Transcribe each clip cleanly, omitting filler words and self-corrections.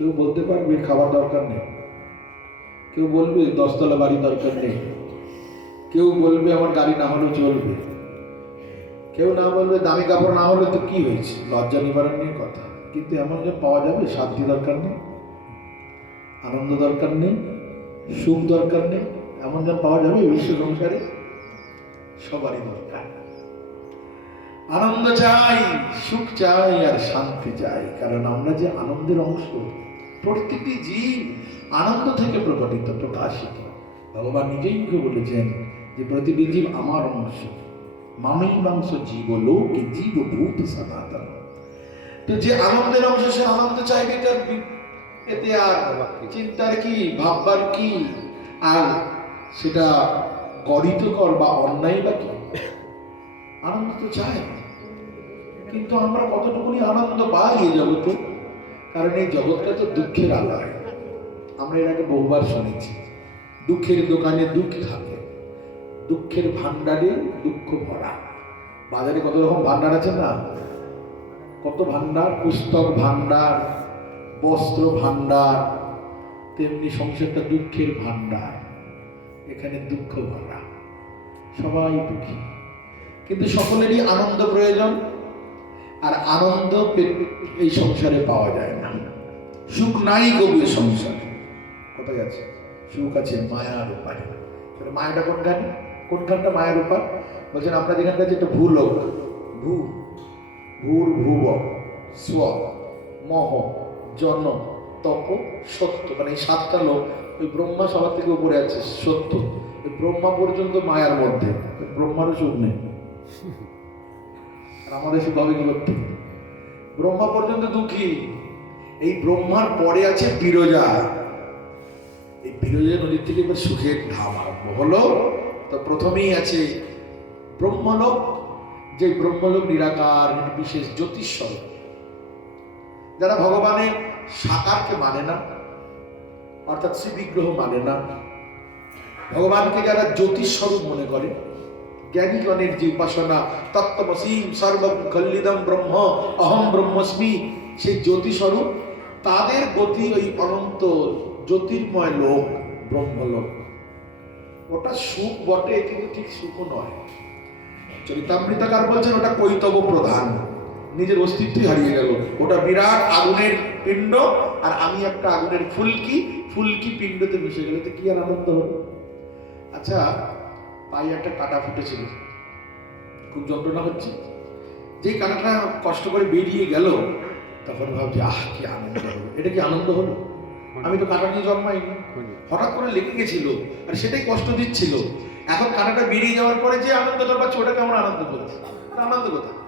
কেউ বলতে পারবে খাবার দরকার নেই, কেউ বলবে 10 তলা বাড়ি দরকার নেই, কেউ বলবে আমার গাড়ি না হলেও চলবে, কেউ না বলবে দামি কাপড় না হলে তো কি হয়েছে, লজ্জা নিবারণ নিয়ে কথা। কিন্তু এমন যে পাওয়া যাবে শান্তি দরকার নেই, আনন্দ দরকার নেই, সুখ দরকার নেই, এমন যেন পাওয়া যাবে বিশ্ব সংসারে? সবারই দরকার। আনন্দ চাই, সুখ চাই আর শান্তি চাই, কারণ আমরা যে আনন্দের অংশ। প্রত্যেকটি জীব আনন্দ থেকে প্রকাশিত। ভগবান নিজেই বলেছেন যে প্রতিটি জীব আমার অংশ, মামেবাংশ জীব লোকে জীবভূত সনাতন। তো যে আনন্দের অংশ সে আনন্দ চাইবে, এতে আর চিন্তার কি, ভাববার কি, আর সেটা গরিতকর বা অন্যায় বা কি? আনন্দ তো চাই, কিন্তু আমরা কতটুকুনি আনন্দ পাই এই জগতে? কারণ এই জগৎটা তো দুঃখের আলয়। আমরা এর আগে বহুবার শুনেছি, দুঃখের দোকানে দুঃখ থাকে, দুঃখের ভান্ডারে দুঃখ ভরা। বাজারে কত রকম ভান্ডার আছে না, কত ভান্ডার, পুস্তক ভান্ডার, বস্ত্র ভান্ডার, তেমনি সংসারটা দুঃখের ভান্ডার। এখানে দুঃখ ভরা, সবাই দুঃখী, কিন্তু সকলেরই আনন্দ প্রয়োজন। আর আনন্দ এই সংসারে পাওয়া যায় না। সুখ নাই গভীর সংসারে। কোথায় আছে সুখ? আছে মায়ার উপায়। মায়াটা কোনখানে? কোনখানটা মায়ের উপায়? বলছেন আপনার যেখানটা যেটা ভূলোক, ভূর ভুব স্ব মহ জন তপ সত্য, মানে এই 7টা লোক, ওই ব্রহ্মা সবার থেকে উপরে আছে সত্য। ওই ব্রহ্মা পর্যন্ত মায়ার মধ্যে, ব্রহ্মারও সুখ নেই। আর আমাদের সুখ হবে কি করতে? ব্রহ্মা পর্যন্ত দুঃখী। এই ব্রহ্মার পরে আছে বিরজা। এই বিরজা নদীর থেকে এবার সুখের ধাম আরম্ভ হলো। তো প্রথমেই আছে ব্রহ্মলোক, যে ব্রহ্মলোক নিরাকার নির্বিশেষ জ্যোতিস্বরূপ। যারা ভগবানের সাকারকে মানে না, অর্থাৎ শ্রী বিগ্রহ মানে না, ভগবানকে যারা জ্যোতিস্বরূপ মনে করে, জ্ঞানীগণের যে উপাসনা তত্ত্বমসীম সর্বং খল্লিদম ব্রহ্ম অহম ব্রহ্মস্মি, সেই জ্যোতিস্বরূপ, তাদের গতি ওই অনন্ত জ্যোতির্ময় লোক, ব্রহ্মলোক। ওটা সুখ বটে, কিন্তু ঠিক সুখও নয়। চরিতামৃতকার বলছেন ওটা কৈতব প্রধান, নিজের অস্তিত্বই হারিয়ে গেল। ওটা বিরাট আগুনের পিণ্ড, আর আমি একটা আগুনের ফুলকি, ফুলকি পিণ্ডতে মিশে গেলে তো কি আর আনন্দ হলো? আচ্ছা, পায়ে একটা কাঁটা ফুটেছিল, খুব যন্ত্রণা হচ্ছে, যে কাঁটাটা কষ্ট করে বেরিয়ে গেল, তখন ভাবছি আহ কি আনন্দ হলো। এটা কি আনন্দ হলো? আমি তো কাঁটা নিয়ে জন্মাইনি, হঠাৎ করে লেগে গেছিল আর সেটাই কষ্ট দিচ্ছিল। এখন কাঁটাটা বেরিয়ে যাওয়ার পরে যে আনন্দটা পাচ্ছি, ওটাকে আমরা আনন্দ বলছি। আনন্দ কোথায়?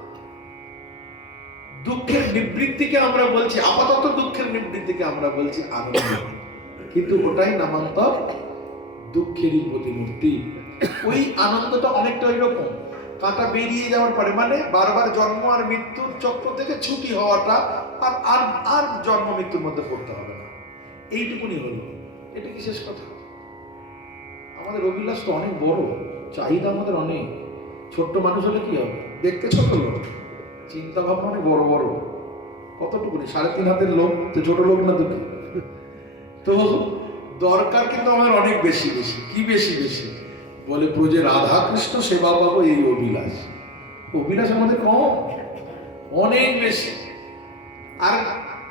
দুঃখের নিবৃত্তিকে আমরা বলছি, আপাতত দুঃখের নিবৃত্তিকে আমরা বলছি আনন্দ, কিন্তু ওটাই নামান্তর দুঃখেরই প্রতিমূর্তি। ওই আনন্দটা অনেকটা ওই রকম, কাঁটা বেরিয়ে যাওয়ার পরে, মানে বারবার জন্ম আর মৃত্যুর চক্র থেকে ছুটি হওয়াটা, আর আর আর জন্ম মৃত্যুর মধ্যে পড়তে হবে না, এইটুকুনি হলো। এটা কি শেষ কথা? আমাদের অভিলাষ তো অনেক বড়, চাহিদা আমাদের অনেক। ছোট্ট মানুষ হলে কি হবে? দেখতে ছোট লোক, চিন্তা ভাবনা অনেক বড় বড়। কতটুকুনি? 3.5 হাতের লোক তো ছোট লোক না তো? তো দরকার কিন্তু আমাদের অনেক বেশি বেশি। কি বেশি বেশি? বলে প্রজে রাধা কৃষ্ণ সেবা পাবো, এই অভিলাষ। অভিলাষ আমাদের কম, অনেক বেশি। আর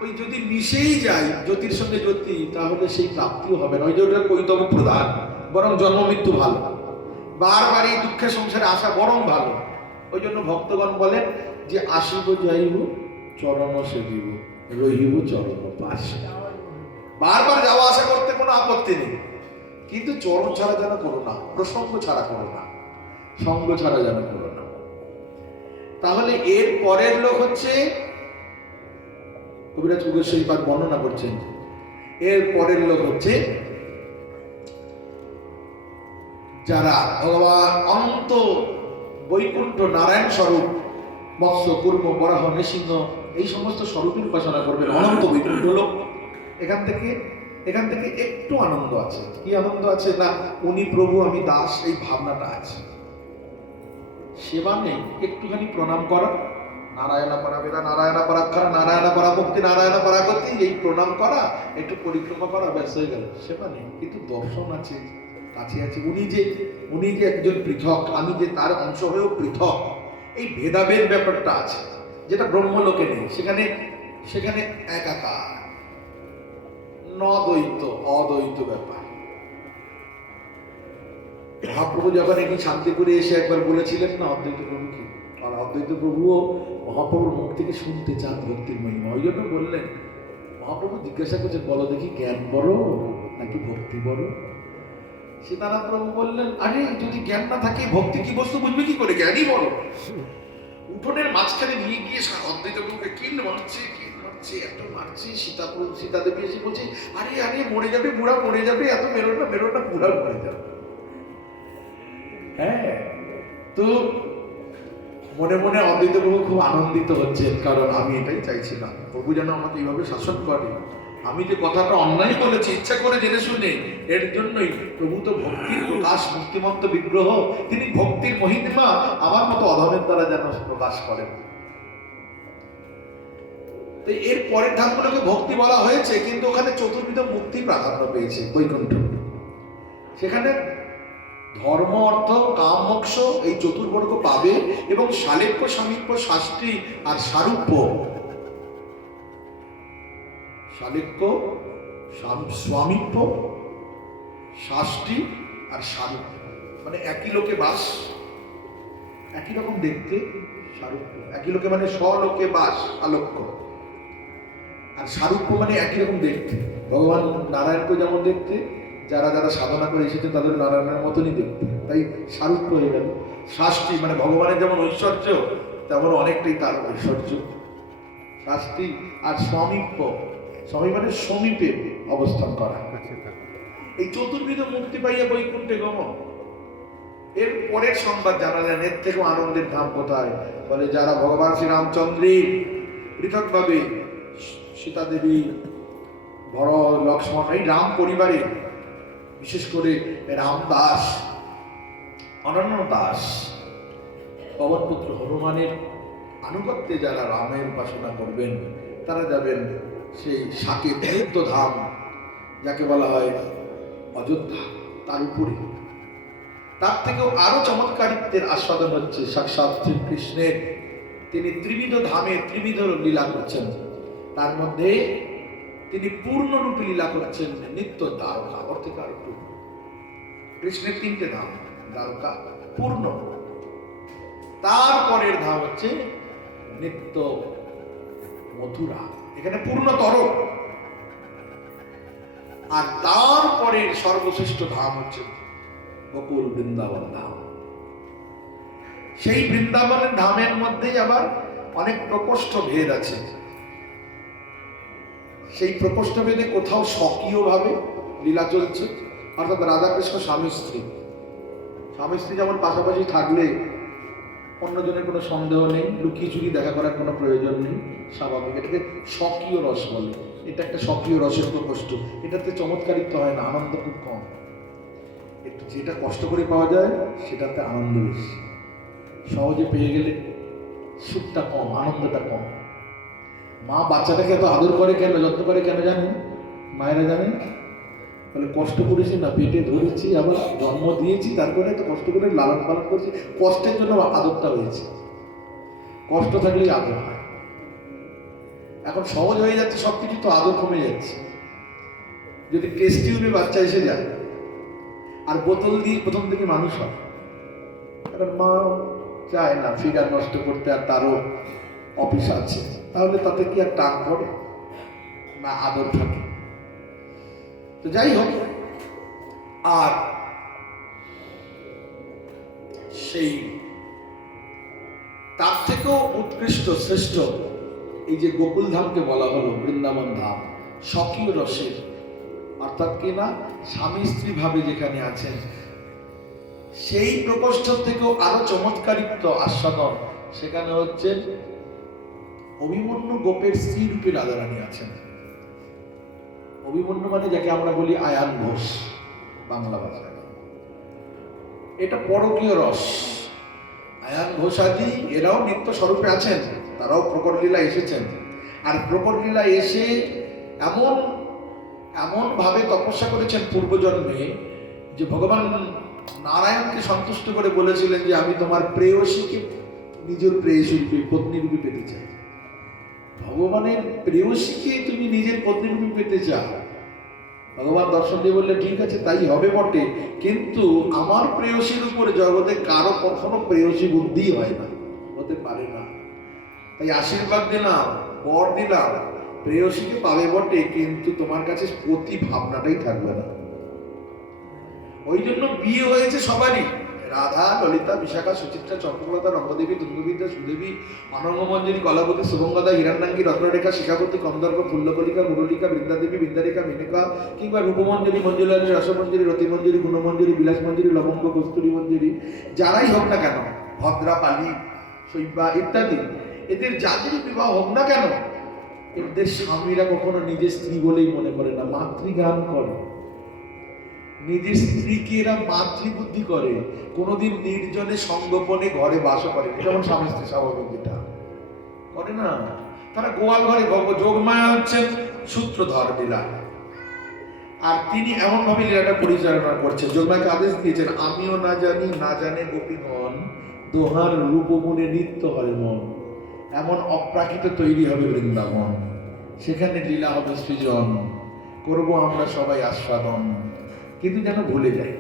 ওই যদি মিশেই যায় জ্যোতির সঙ্গে জ্যোতি, তাহলে সেই প্রাপ্তিও হবে না। ওই যে ওটা কৈতব প্রধান, বরং জন্ম মৃত্যু ভালো, বারবার এই দুঃখের সংসারে আসা বরং ভালো। ওই জন্য ভক্তগণ বলেন যে আসিব যাইব চরণ সেবিব, রহিব চরণ পাশে। বারবার যাওয়া আসা করতে কোনো আপত্তি নেই, কিন্তু চরণ ছাড়া যেন করো না, প্রসঙ্গ ছাড়া করো না, সঙ্গ ছাড়া যেন করো না। তাহলে এর পরের লোক হচ্ছে, কবিরাজ সেই পাঠ বর্ণনা করছেন, এর পরের লোক হচ্ছে যারা ভগবান অনন্ত বৈকুণ্ঠ নারায়ণ স্বরূপ, মৎস্য কুর্ম বরাহ নৃসিংহ এই সমস্ত স্বরূপের উপাসনা করবেন, অনন্ত বৈকুণ্ঠ লোক। এখান থেকে একটু আনন্দ আছে। কি আনন্দ আছে? না উনি প্রভু আমি দাস, এই ভাবনাটা আছে। সেবা নেই, একটুখানি প্রণাম করা, নারায়ণ পরাবেদা, নারায়ণ পরাক্ষর, নারায়ণ পরামুক্তি, নারায়ণ পরাগতি, এই প্রণাম করা, একটু পরিক্রমা করা, ব্যাস হয়ে গেল। সেবা নেই, কিন্তু দর্শন আছে, কাছে আছে। উনি যে একজন পৃথক, আমি যে তার অংশ হয়েও পৃথক, এই ভেদাভেদ ব্যাপারটা আছে, যেটা ব্রহ্মলোকে নেই। সেখানে একাকার, নদ্বৈত, অদ্বৈত ব্যাপার। মহাপ্রভু যখন একই শান্তিপুরে এসে একবার বলেছিলেন না অদ্বৈত প্রভুকে, আর অদ্বৈত প্রভুও মহাপ্রভুর মুখ থেকে শুনতে চান ভক্তির মহিমা, ওই জন্য বললেন, মহাপ্রভু জিজ্ঞাসা করছেন, বলো দেখি জ্ঞান বড় নাকি ভক্তি বড়? সীতারাম প্রভু বললেন, আরে যদি জ্ঞান না থাকে ভক্তি কি বস্তু বুঝবে কি করে, জ্ঞানই বড়। উঠোনের মাঝখানে নিয়ে গিয়ে অদ্বৈত প্রভুকে কিল মারছে, এত মারছে। সীতা দেবী এসে বলছে, আরে আরে মরে যাবে, বুড়া মরে যাবে, এত মেরো না, বুড়া মরে যাবে। হ্যাঁ, তো মনে মনে অদ্বৈত প্রভু খুব আনন্দিত হচ্ছেন, কারণ আমি এটাই চাইছিলাম, প্রভু যেন আমাকে এইভাবে শাসন করে। আমি যে কথাটা অন্যায় বলেছি ইচ্ছা করে জেনে শুনে, এর জন্যই প্রভু তো ভক্তির প্রকাশ, মুক্তিমন্ত বিগ্রহ, তিনি ভক্তির মহিমা আমার মতো অধমের দ্বারা যেন প্রকাশ করেন। তো এর পরের ধামগুলোকে ভক্তি বলা হয়েছে, কিন্তু ওখানে চতুর্বিধ মুক্তি প্রাধান্য পেয়েছে, বৈকুণ্ঠ। সেখানে ধর্ম, অর্থ, কাম, মোক্ষ এই চতুর্বর্গ পাবে, এবং শালেক্য, সামীপ্য, শাস্ত্রী আর সারূপ্য, শালেক্য, স্বামীপ্য, শাস্ত্রী আর সারূপ্য, মানে একই লোকে বাস, একই রকম দেখতে। সারূপ্য একই লোকে মানে স্বলোকে বাস, আলোক্য। আর সারূপ্য মানে একই রকম দেখতে, ভগবান নারায়ণকে যেমন দেখতে, যারা যারা সাধনা করে এসেছে তাদের নারায়ণের মতনই দেখতে, তাই সারূপ্য হয়ে গেল। শাস্ত্রী মানে ভগবানের যেমন ঐশ্বর্য, তেমন অনেকটাই তার ঐশ্বর্য, শাস্ত্রী। আর স্বামীপ্য, স্বামী মানে সমীপে অবস্থান করা। এই চতুর্বিধ মুক্তি পাইয়া বৈকুণ্ঠে গমন। এর পরের সংবাদ জানা যায়, এর থেকেও আনন্দের ধাম কোথায়? বলে যারা ভগবান শ্রী রামচন্দ্রের পৃথকভাবে সীতা দেবী, বড় লক্ষ্মণ, এই রাম পরিবারে বিশেষ করে রামদাস, অনন্য দাস, পবনপুত্র হনুমানের আনুগত্যে যারা রামের উপাসনা করবেন, তারা যাবেন সেই সাকেত নিত্য ধাম, যাকে বলা হয় অযোধ্যা। তার উপরে তার থেকেও আরো চমৎকারিত্বের আস্বাদন হচ্ছে সাক্ষাৎ শ্রীকৃষ্ণের। তিনি ত্রিবিধ ধামে ত্রিবিধ লীলা করছেন, তার মধ্যে তিনি পূর্ণরূপে লীলা করছেন নিত্য দ্বারকা, অর্থকার কৃষ্ণের তিনটে ধাম, দ্বারকা, পূর্ণ। তারপরের ধাম হচ্ছে নিত্য মথুরা, এখানে পূর্ণতর। আর তারপরের সর্বশ্রেষ্ঠ ধাম হচ্ছে গোকুল বৃন্দাবন ধাম। সেই বৃন্দাবনের ধামের মধ্যেই আবার অনেক প্রকোষ্ঠ ভেদ আছে। সেই প্রকোষ্ঠ ভেদে কোথাও স্বকীয় ভাবে লীলা চলছে, অর্থাৎ রাধাকৃষ্ণ স্বামী স্ত্রী যেমন পাশাপাশি থাকলে অন্যজনের কোনো সন্দেহ নেই, লুকিয়ে চুরিয়ে দেখা করার কোনো প্রয়োজন নেই, স্বাভাবিক। এটাকে স্বকীয় রস বলে। এটা একটা স্বকীয় রসের প্রকোষ্ঠ। এটাতে চমৎকারিত্ব হয় না, আনন্দ খুব কম। একটু যেটা কষ্ট করে পাওয়া যায় সেটাতে আনন্দ বেশি, সহজে পেয়ে গেলে সুখটা কম, আনন্দটা কম। মা বাচ্চাটাকে এত আদর করে কেন, যত্ন করে কেন জানেন? মায়েরা জানেন, বলে কষ্ট করেছি না, পেটে ধরেছি, আবার জন্ম দিয়েছি, তারপরে এত কষ্ট করে লালন পালন করছি, কষ্টের জন্য আদরটা হয়েছে। কষ্ট থাকলেই আদর হয়। এখন সহজ হয়ে যাচ্ছে সবকিছু, তো আদর কমে যাচ্ছে। যদি টেস্ট টিউবে বাচ্চা এসে যায় আর বোতল দিয়ে প্রথম থেকে মানুষ হয়, কারণ মা চায় না ফিগার নষ্ট করতে, আর তারও অফিস আছে, তাহলে তাতে কি আর টাক পড়ে না, আদর থাকে। তো যাই হোক, আর সেই তার থেকেও উৎকৃষ্ট শ্রেষ্ঠ এই যে গোকুল ধামকে বলা হলো বৃন্দাবন ধাম, স্বকীয় রসের, অর্থাৎ কি না, স্বামী স্ত্রী ভাবে যেখানে আছেন, সেই প্রকোষ্ঠ থেকেও আরো চমৎকারিত্ব আস্বাদন সেখানে হচ্ছে অভিমন্যু গোপের স্ত্রী রূপে রাধারানী আছেন। অভিমন্যু মানে যাকে আমরা বলি আয়ান ঘোষ বাংলা ভাষায়, এটা পরকীয় রস। আয়ান ঘোষাদি এরাও নিত্য স্বরূপে আছেন, তারাও প্রকট লীলা এসেছেন। আর প্রকট লীলা এসে এমন এমন ভাবে তপস্যা করেছেন পূর্বজন্মে যে ভগবান নারায়ণকে সন্তুষ্ট করে বলেছিলেন যে আমি তোমার প্রেয়সীকে নিজের প্রেয়সী রূপে পত্নী রূপে পেতে চাই। ভগবানের প্রেয়সীকে তুমি নিজের পত্নী রূপে পেতে চাও। ভগবান দর্শন দিয়ে বললে ঠিক আছে তাই হবে বটে, কিন্তু আমার প্রেয়সীর উপরে জগতে কারো কখনো প্রেয়সী বুদ্ধি হয় না, হতে পারে না। তাই আশীর্বাদ দিলাম, বর দিলাম, প্রেয়সীকে পাবে বটে, কিন্তু তোমার কাছে পতি ভাবনাটাই থাকবে না। ওই জন্য বিয়ে হয়েছে সবারই, রাধা, ললিতা, বিশাখা, সুচিত্রা, চন্দ্রকলতা, রঙ্গদেবী, দুর্গবিদ্যা, সুদেবী, অনঙ্গমঞ্জরী, কলাবতী, শুভঙ্গদা, হিরণ্যাঙ্গী, রত্নরেখা, শিখাপতি, কন্দর্প, ফুল্লকলিকা, মুরলিকা, বৃন্দাদেবী, বৃন্দারেখা, মেনকা, কিংবা রূপমঞ্জরী, মঞ্জুলালী, রসমঞ্জরী, রতিমঞ্জরী, গুণমঞ্জরী, বিলাসমঞ্জরী, লবঙ্গ, কস্তুরী মঞ্জরী, যারাই হোক না কেন, ভদ্রা, পালি, শৈবা ইত্যাদি, এদের যাদেরই বিবাহ হোক না কেন, এদের স্বামীরা কখনো নিজের স্ত্রী বলেই মনে করে না, মাতৃগান করে। নিজের স্ত্রীকে এরা মাতৃবুদ্ধি করে, কোনোদিন নির্জনে সঙ্গোপনে ঘরে বাস করে, যেমন স্বামী স্ত্রী স্বাভাবিক যেটা করে না। তারা গোয়াল ঘরে যোগমায়া হচ্ছেন সূত্রধর লীলা, আর তিনি এমন ভাবে লীলাটা পরিচালনা করছেন। যোগমায়াকে আদেশ দিয়েছেন, আমিও না জানি না জানে গোপীগণ, দোহার রূপগুণে নিত্য হয় মন। এমন অপ্রাকৃত তৈরি হবে বৃন্দাবন, সেখানে লীলা হবে সৃজন, করবো আমরা সবাই আস্বাদন, কিন্তু যেন ভুলে যাই,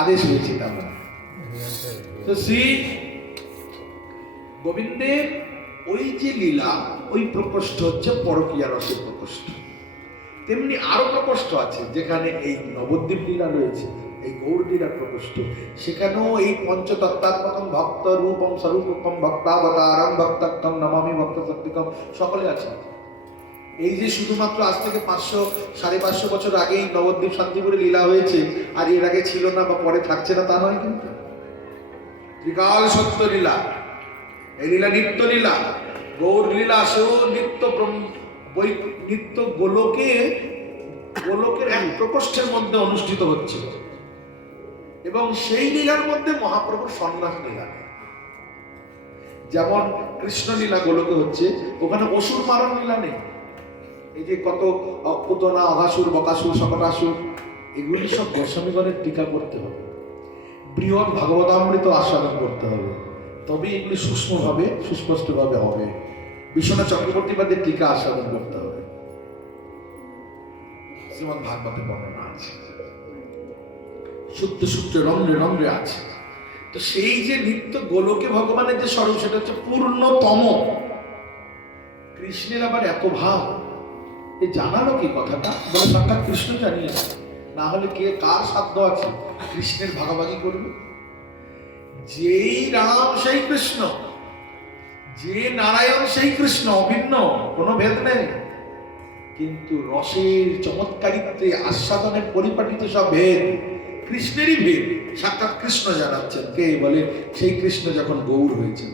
আদেশ হয়েছে তেমন। তো শ্রী গোবিন্দের ওই যে লীলা, ওই প্রকোষ্ঠ হচ্ছে পরকীয়া রসের প্রকোষ্ঠ। তেমনি আরো প্রকোষ্ঠ আছে যেখানে এই নবদ্বীপ লীলা রয়েছে, এই গৌর লীলার প্রকোষ্ঠ, সেখানেও এই পঞ্চতত্ত্বাত্মকম ভক্ত রূপম স্বরূপম ভক্তাবতারম ভক্তক্তম নমামি ভক্ত শক্তিকম সকলে আছে। এই যে শুধুমাত্র আজ থেকে 500-550 বছর আগেই নবদ্বীপ শান্তিপুরে লীলা হয়েছে, আর এর আগে ছিল না বা পরে থাকছে না তা নয়, কিন্তু ত্রিকাল সত্য লীলা, এই লীলা নিত্য লীলা। গৌর লীলা সেও নিত্য নিত্য গোলকের এক প্রকোষ্ঠের মধ্যে অনুষ্ঠিত হচ্ছে, এবং সেই লীলার মধ্যে মহাপ্রভুর সন্ন্যাস লীলা। যেমন কৃষ্ণ লীলা গোলকে হচ্ছে, ওখানে অসুর মারণ লীলা নেই। এই যে কত পুতনা, অঘাসুর, বকাসুর, শকটাসুর, এগুলি সব গোস্বামীগণের টিকা করতে হবে, বৃহৎ ভাগবতামৃত আস্বাদন করতে হবে, তবে এগুলি সূক্ষ্মভাবে সুস্পষ্টভাবে হবে। বিশ্বনাথ চক্রবর্তীবাদের টিকা আস্বাদন করতে হবে, শ্রীমদ্ ভাগবতে বর্ণনা আছে, সূত্রে সূত্রে রন্ধ্রে রন্ধ্রে আছে। তো সেই যে নিত্য গোলকে ভগবানের যে স্বরূপ, সেটা হচ্ছে পূর্ণতম। কৃষ্ণের আবার এত ভাব, এ জানালো কি কথাটা? বলে সাক্ষাৎ কৃষ্ণ জানিয়ে, না হলে কে কার সাধ্য আছে কৃষ্ণের ভাগাভাগি করবে? যেই রাম সেই কৃষ্ণ, যে নারায়ণ সেই কৃষ্ণ, অভিন্ন, কোনো ভেদ নেই। কিন্তু রসের চমৎকারিত্বে, আস্বাদনের পরিপাটিতে সব ভেদ, কৃষ্ণেরই ভেদ। সাক্ষাৎ কৃষ্ণ জানাচ্ছেন, কে? বলে সেই কৃষ্ণ যখন গৌর হয়েছেন।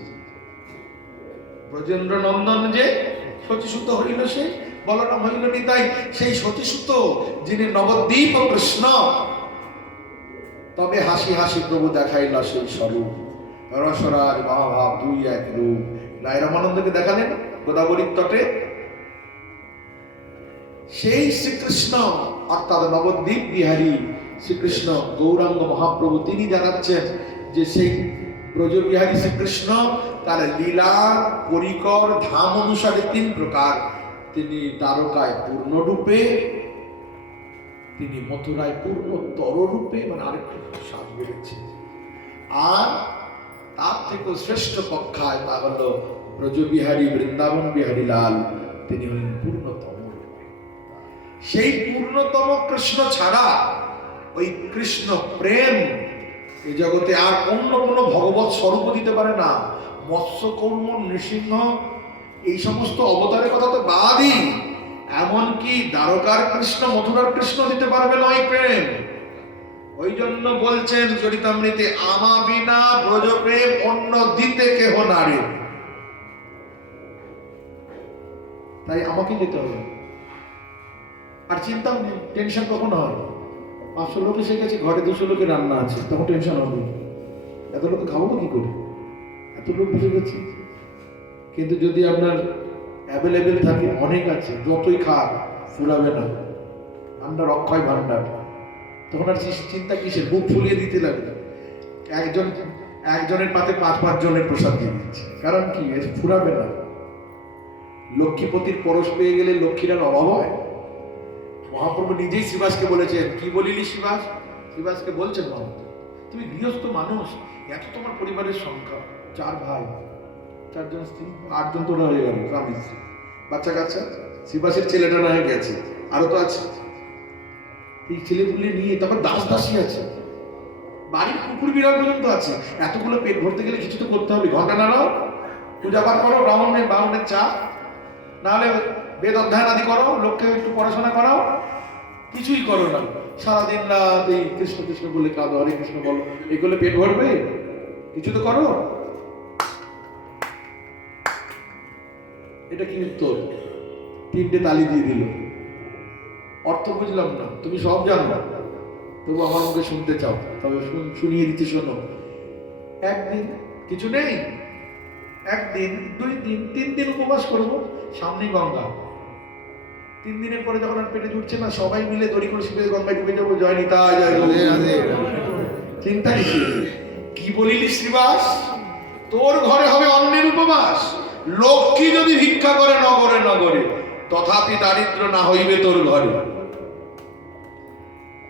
ব্রজেন্দ্র নন্দন যে শচীসুত হইল, সে বলরাম হইল নিতাই, সেই শচীসুত যিনি নবদ্বীপ কৃষ্ণ, তবে হাসি হাসি প্রভু দেখাইল সেই স্বরূপ। রসরাজ মহাভাব দুই এক রূপ। রায় রামানন্দকে দেখালেন গোদাবরীর তটে, সেই শ্রীকৃষ্ণ অর্থাৎ নবদ্বীপ বিহারী শ্রীকৃষ্ণ গৌরাঙ্গ মহাপ্রভু, তিনি জানাচ্ছেন যে সেই ব্রজবিহারী শ্রীকৃষ্ণ তার লীলার পরিকর ধাম অনুসারে 3 প্রকার। তিনি দ্বারকায় পূর্ণরূপে, তিনি মথুরায় পূর্ণতর রূপে, মানে আরেকটু স্বাদ বেড়েছে, আর তার থেকেও শ্রেষ্ঠ পক্ষায় তা হলো ব্রজবিহারী বৃন্দাবন বিহারী লাল, তিনি হলেন পূর্ণতম। সেই পূর্ণতম কৃষ্ণ ছাড়া ওই কৃষ্ণ প্রেম এই জগতে আর অন্য কোনো ভগবত স্বরূপ দিতে পারে না। মৎস্য, কর্ম, নৃসিংহ এই সমস্ত অবতারের কথা তো বাদই, এমনকি দ্বারকার কৃষ্ণ, মথুরার কৃষ্ণ দিতে পারবে না ওই প্রেম। ওই জন্য বলছেন চরিতামৃতে, আমা বিনা ব্রজ প্রেম অন্য দিতে কেহ নারী। তাই আমাকে যেতে হবে, আর চিন্তা নেই, টেনশন কখনো হয়। 500 লোক এসে গেছে, ঘরে 200 লোকের রান্না আছে, তখন টেনশন হবে, এত লোক খাবো কি করে, এত লোক বসে গেছে। কিন্তু যদি আপনার অ্যাভেলেবেল থাকে, অনেক আছে, যতই খান ফুরাবে না, ভান্ডার অক্ষয় ভান্ডার, তখন আর চিন্তা কিসের? বুক ফুলিয়ে দিতে লাগবে। একজনের পাতে 5-5 জনের প্রসাদ দিয়ে দিচ্ছে, কারণ কি? এর ফুরাবে না। লক্ষ্মীপতির পরশ পেয়ে গেলে লক্ষ্মীর আর অভাব হয়? মহাপ্রভু নিজেই শিবাসকে বলেছেন, কি বলিলি শিবাস? শিবাসকে বলছেন, মহাপ্রভু তুমি গৃহস্থ মানুষ, এত তোমার পরিবারের সংখ্যা, 4 ভাই, 4 জন স্ত্রী, 8 জন তো হয়ে গেল, স্বামী স্ত্রী, বাচ্চা কাচ্চা, শিবাসের ছেলেটা না হয়ে গেছে, আরো তো আছে। এই ছেলেগুলি নিয়ে তারপর দাস দাসী আছে, বাড়ির কুকুর বিড়াল পর্যন্ত আছে। এতগুলো পেট ভরতে গেলে কিছু তো করতে হবে। ঘন্টা নাড়াও, পূজা পাঠ করো, বাউনের চা, নাহলে বেদ অধ্যয়ন আদি করো, লোককে একটু পড়াশোনা করাও, কিছুই করো না। সারাদিন রাত এই কৃষ্ণ কৃষ্ণ বলে কাঁদো, হরে কৃষ্ণ বলো, এগুলো পেট ভরবে? কিছু তো করো। এটা কি উত্তর? 3টে তালি দিয়ে দিল। অর্থ বুঝলাম না, তুমি সব জানো, তবু আমার মুখে শুনতে চাও, তবে শুনিয়ে দিচ্ছি, শোনো। একদিন কিছু নেই, 1 দিন, 2 দিন, 3 দিন উপবাস করবো, সামনে গঙ্গা। 3 দিনের পরে যখন আর পেটে জুটছে না, সবাই মিলে দড়ি করে শিবে গঙ্গায় ডুবে যাবো, জয় নিতাই জয় রাধে। চিন্তা কি বলিলি শ্রীবাস? তোর ঘরে হবে অন্যের উপবাস। লক্ষ্মী যদি ভিক্ষা করে নগরে নগরে, তথাপি দারিদ্র না হইবে তোর ঘরে।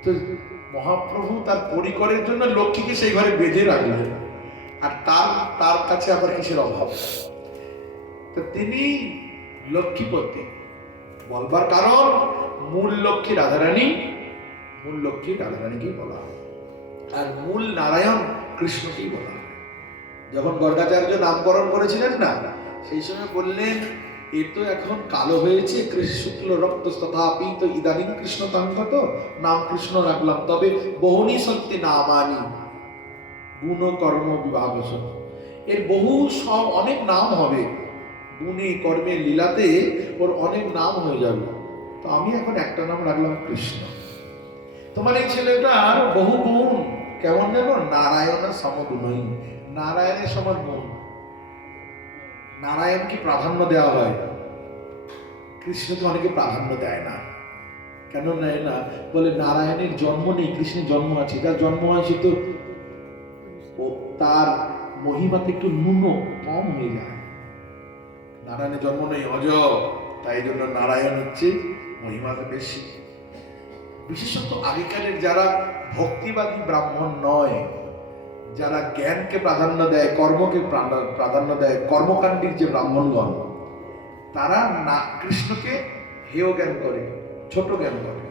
তো মহাপ্রভু তার পরিকরের জন্য লক্ষ্মীকে সেই ঘরে বেঁধে রাখলেন, আর তার কাছে আবার কিসের অভাব? তো তিনি লক্ষ্মীপতি বলবার কারণ, মূল লক্ষ্মী রাধারানী, মূল লক্ষ্মী রাধারানীকেই বলা হয়, আর মূল নারায়ণ কৃষ্ণকেই বলা হয়। যখন গর্গাচার্য নামকরণ করেছিলেন না, সেই সময় বললেন, এ তো এখন কালো হয়েছে, কৃষ্ণ শুক্ল রক্ত তথাপি তো ইদানিং কৃষ্ণ তাঙ্গত, নাম কৃষ্ণ রাখলাম, তবে বহুনি সত্যি নামানি গুণ কর্ম বিভাগ। এর বহু সব অনেক নাম হবে, গুণে কর্মে লীলাতে ওর অনেক নাম হয়ে যাবে, তো আমি এখন একটা নাম রাখলাম কৃষ্ণ। তোমার এই ছেলেটার বহু গুণ, কেমন যেন নারায়ণের সমগুণই, নারায়ণের সমান গুণ। নারায়ণকে প্রাধান্য দেওয়া হয়, কৃষ্ণকে অনেকে প্রাধান্য দেয় না। কেন নেয় না? বলে নারায়ণের জন্ম নেই, কৃষ্ণের জন্ম আছে। যার জন্ম হয় সে তো তার মহিমাতে একটু কম হয়ে যায়। নারায়ণের জন্ম নেই, অজ, তাই জন্য নারায়ণ হচ্ছে মহিমাতে বেশি। বিশেষত আগেকারের যারা ভক্তিবাদী ব্রাহ্মণ নয়, যারা জ্ঞানকে প্রাধান্য দেয়, কর্মকে প্রাধান্য দেয়, কর্মকাণ্ডীর যে ব্রাহ্মণগণ, তারা না কৃষ্ণকে হেয় জ্ঞান করে, ছোট জ্ঞান করে,